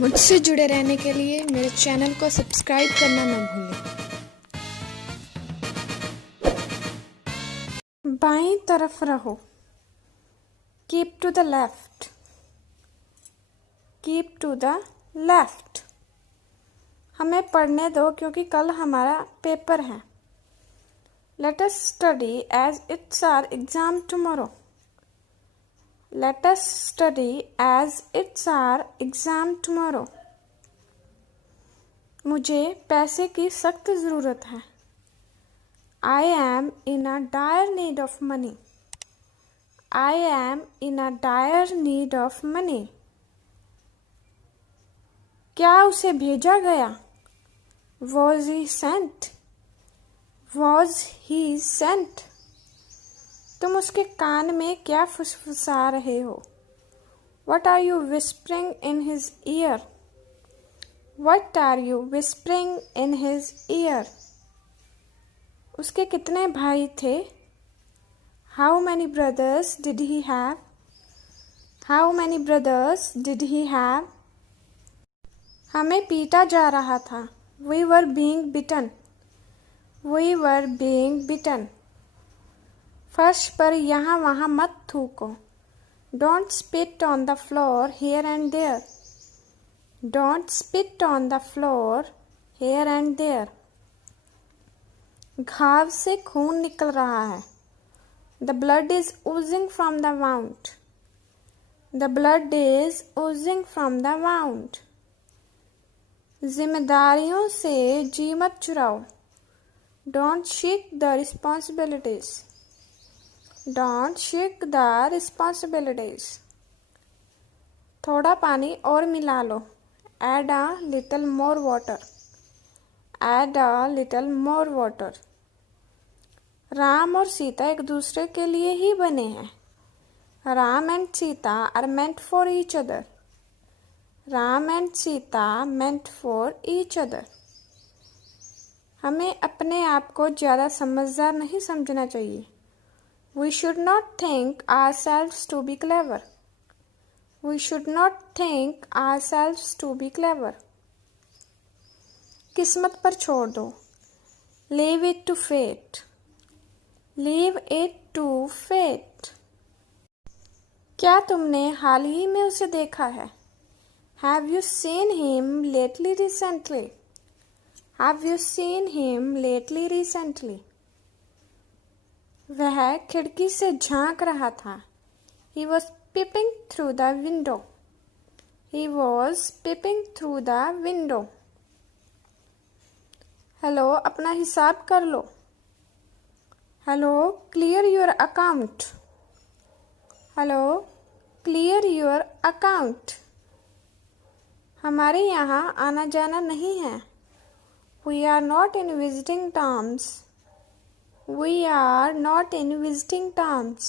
मुझसे जुड़े रहने के लिए मेरे चैनल को सब्सक्राइब करना न भूलें। बाईं तरफ रहो। Keep to the left. Keep to the left. हमें पढ़ने दो क्योंकि कल हमारा पेपर है। Let us study as it's our exam tomorrow. Let us study as it's our exam tomorrow. मुझे पैसे की सख्त ज़रूरत है। I am in a dire need of money. I am in a dire need of money. क्या उसे भेजा गया? Was he sent? Was he sent? तुम उसके कान में क्या फुसफुसा रहे हो? What are you whispering in his ear? What are you whispering in his ear? उसके कितने भाई थे? How many brothers did he have? How many brothers did he have? हमें पीटा जा रहा था। We were being beaten. We were being beaten. फर्श पर यहाँ वहाँ मत थूको। Don't spit on the floor here and there. Don't spit on the floor here and there. घाव से खून निकल रहा है। The blood is oozing from the wound. The blood is oozing from the wound. जिम्मेदारियों से जी मत चुराओ। Don't shirk the responsibilities. Don't shirk the responsibilities. थोड़ा पानी और मिला लो। Add a little more water. Add a little more water. Ram और सीता एक दूसरे के लिए ही बने हैं। Ram and Sita are meant for each other. Ram and Sita meant for each other. हमें अपने आप को ज़्यादा समझदार नहीं समझना चाहिए। We should not think ourselves to be clever. We should not think ourselves to be clever. किस्मत पर छोड़ दो। Leave it to fate. Leave it to fate. क्या तुमने हाल ही में उसे देखा है? Have you seen him lately recently? Have you seen him lately recently? वह खिड़की से झांक रहा था। He was peeping through the window. He was peeping through the window. Hello, अपना हिसाब कर लो। Hello, clear your account. Hello, clear your account. हमारे यहाँ आना जाना नहीं है। We are not in visiting terms. We are not in visiting terms.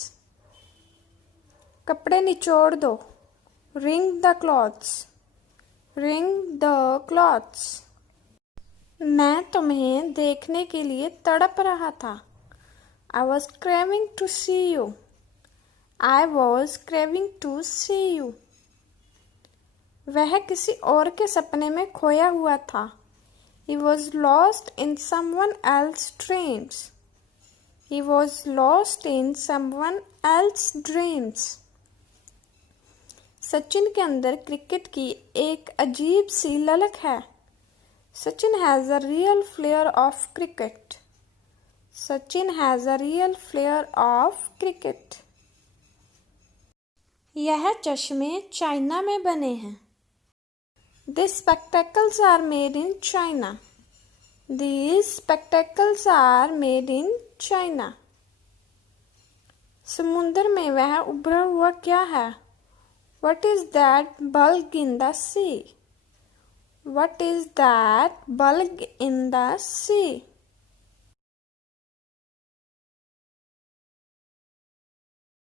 कपड़े निचोड़ दो। Wring the clothes. Wring the clothes. मैं तुम्हें देखने के लिए तड़प रहा था। I was craving to see you. I was craving to see you. वह किसी और के सपने में खोया हुआ था। He was lost in someone else's dreams. He was lost in someone else's dreams. Sachin के अंदर क्रिकेट की एक अजीब सी ललक है। Sachin has a real flair of cricket. Sachin has a real flair of cricket. यह चश्मे चाइना में बने हैं। These spectacles are made in China. These spectacles are made in China. समुद्र में वह उभरा हुआ क्या है? What is that bulk in the sea? What is that bulk in the sea?